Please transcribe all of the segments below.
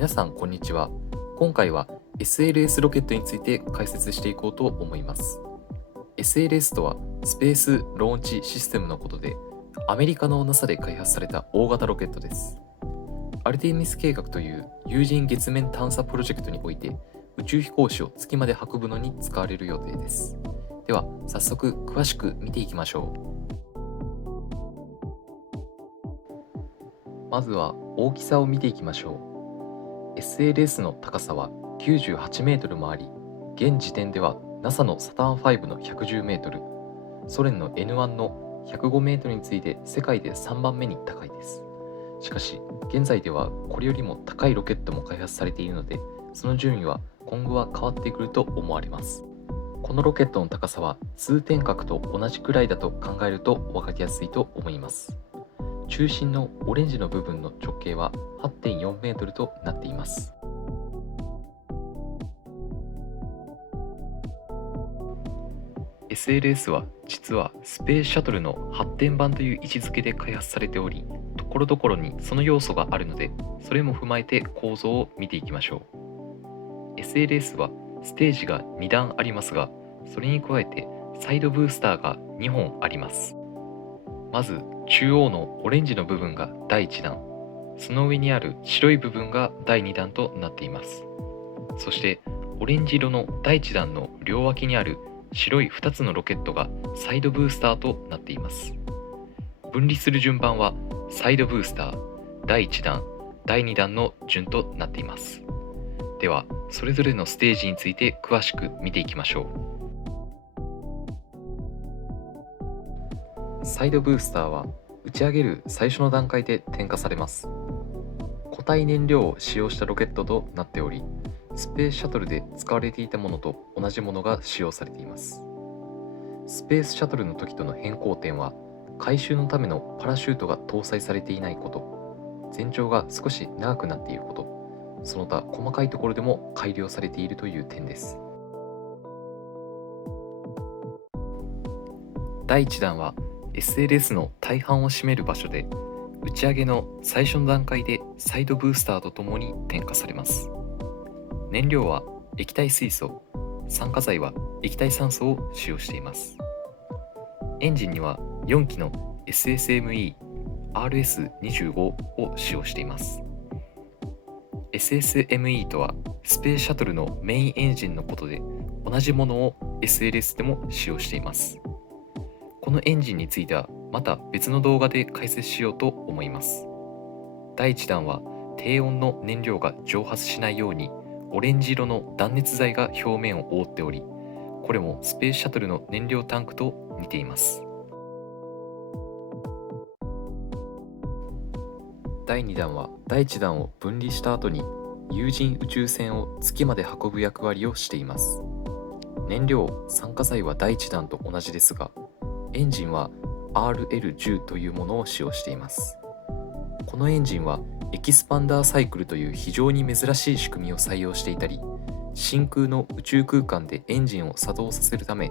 皆さんこんにちは。今回は SLS ロケットについて解説していこうと思います。SLS とはスペースローンチシステムのことで、アメリカの NASA で開発された大型ロケットです。アルテミス計画という有人月面探査プロジェクトにおいて、宇宙飛行士を月まで運ぶのに使われる予定です。では早速詳しく見ていきましょう。まずは大きさを見ていきましょう。SLS の高さは98メートルもあり、現時点では NASA のサターン5の110メートル、ソ連の N1 の105メートルに次いで世界で3番目に高いです。しかし、現在ではこれよりも高いロケットも開発されているので、その順位は今後は変わってくると思われます。このロケットの高さは通天閣と同じくらいだと考えると分かりやすいと思います。中心のオレンジの部分の直径は 8.4 メートルとなっています。SLS は実はスペースシャトルの発展版という位置づけで開発されており、ところどころにその要素があるので、それも踏まえて構造を見ていきましょう。SLS はステージが2段ありますが、それに加えてサイドブースターが2本あります。まず中央のオレンジの部分が第1弾、その上にある白い部分が第2弾となっています。そしてオレンジ色の第1弾の両脇にある白い2つのロケットがサイドブースターとなっています。分離する順番はサイドブースター、第1弾、第2弾の順となっています。ではそれぞれのステージについて詳しく見ていきましょう。サイドブースターは打ち上げる最初の段階で点火されます。固体燃料を使用したロケットとなっており、スペースシャトルで使われていたものと同じものが使用されています。スペースシャトルの時との変更点は、回収のためのパラシュートが搭載されていないこと、全長が少し長くなっていること、その他細かいところでも改良されているという点です。第1弾はSLS の大半を占める場所で、打ち上げの最初の段階でサイドブースターとともに点火されます。燃料は液体水素、酸化剤は液体酸素を使用しています。エンジンには4機の SSME RS25 を使用しています。SSME とはスペースシャトルのメインエンジンのことで、同じものを SLS でも使用しています。このエンジンについてはまた別の動画で解説しようと思います。第1弾は低温の燃料が蒸発しないようにオレンジ色の断熱材が表面を覆っており、これもスペースシャトルの燃料タンクと似ています。第2弾は第1弾を分離した後に有人宇宙船を月まで運ぶ役割をしています。燃料、酸化剤は第1弾と同じですが、エンジンは RL10 というものを使用しています。このエンジンはエキスパンダーサイクルという非常に珍しい仕組みを採用していたり、真空の宇宙空間でエンジンを作動させるため、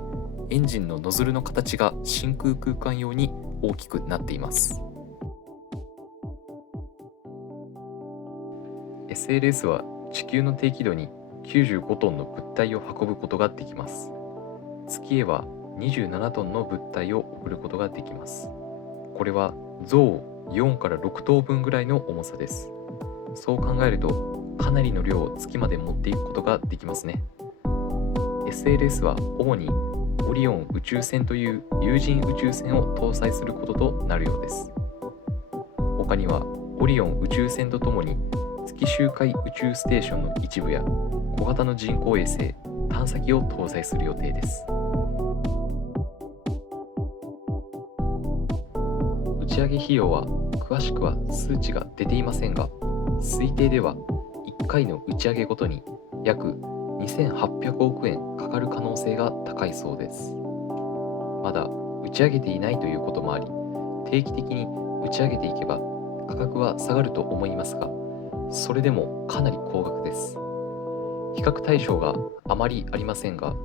エンジンのノズルの形が真空空間用に大きくなっています。SLS は地球の低軌道に95トンの物体を運ぶことができます。月へは27トンの物体を送ることができます。これは象4から6頭分ぐらいの重さです。そう考えるとかなりの量を月まで持っていくことができますね。SLS は主にオリオン宇宙船という有人宇宙船を搭載することとなるようです。他にはオリオン宇宙船とともに月周回宇宙ステーションの一部や小型の人工衛星、探査機を搭載する予定です。打ち上げ費用は詳しくは数値が出ていませんが、推定では1回の打ち上げごとに約2800億円かかる可能性が高いそうです。まだ打ち上げていないということもあり、定期的に打ち上げていけば価格は下がると思いますが、それでもかなり高額です。比較対象があまりありませんが、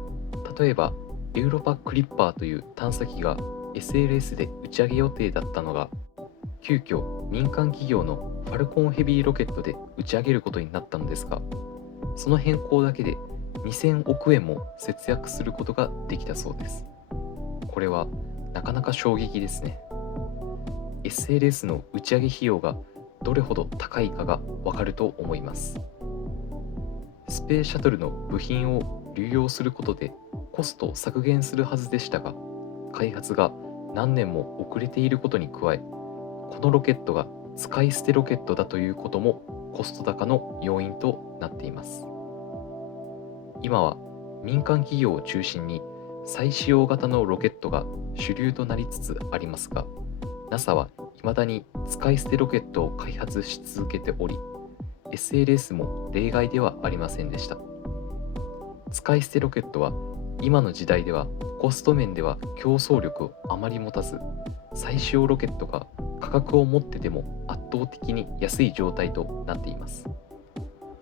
例えばエウロパクリッパーという探査機が SLS で打ち上げ予定だったのが、急遽民間企業のファルコンヘビーロケットで打ち上げることになったのですが、その変更だけで2000億円も節約することができたそうです。これはなかなか衝撃ですね。SLS の打ち上げ費用がどれほど高いかがわかると思います。スペースシャトルの部品を流用することでコストを削減するはずでしたが、開発が何年も遅れていることに加え、このロケットが使い捨てロケットだということもコスト高の要因となっています。今は民間企業を中心に再使用型のロケットが主流となりつつありますが、 NASA は未だに使い捨てロケットを開発し続けており、 SLS も例外ではありませんでした。使い捨てロケットは今の時代ではコスト面では競争力をあまり持たず、再使用ロケットが価格を持ってても圧倒的に安い状態となっています。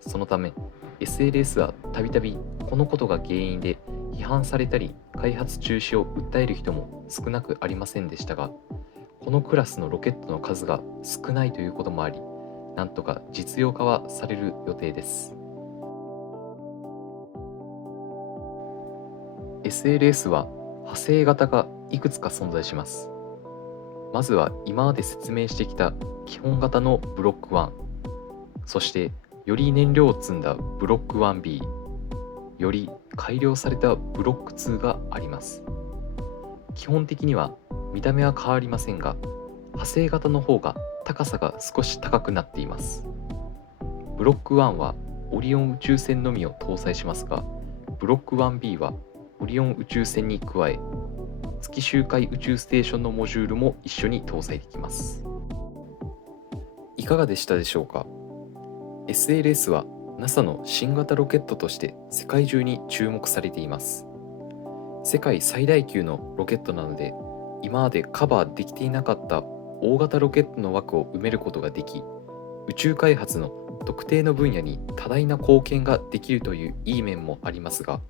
そのため SLS はたびたびこのことが原因で批判されたり開発中止を訴える人も少なくありませんでしたが、このクラスのロケットの数が少ないということもあり、なんとか実用化はされる予定です。SLS は派生型がいくつか存在します。まずは今まで説明してきた基本型のブロック1、そしてより燃料を積んだブロック 1B、より改良されたブロック2があります。基本的には見た目は変わりませんが、派生型の方が高さが少し高くなっています。ブロック1はオリオン宇宙船のみを搭載しますが、ブロック 1B はオリオン宇宙船に加え、月周回宇宙ステーションのモジュールも一緒に搭載できます。いかがでしたでしょうか。 SLS は NASA の新型ロケットとして世界中に注目されています。世界最大級のロケットなので、今までカバーできていなかった大型ロケットの枠を埋めることができ、宇宙開発の特定の分野に多大な貢献ができるといういい面もありますが、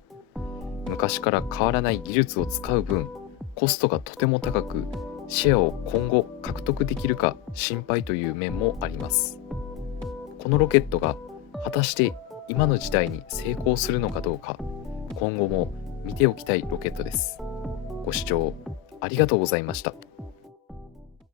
昔から変わらない技術を使う分、コストがとても高く、シェアを今後獲得できるか心配という面もあります。このロケットが果たして今の時代に成功するのかどうか、今後も見ておきたいロケットです。ご視聴ありがとうございました。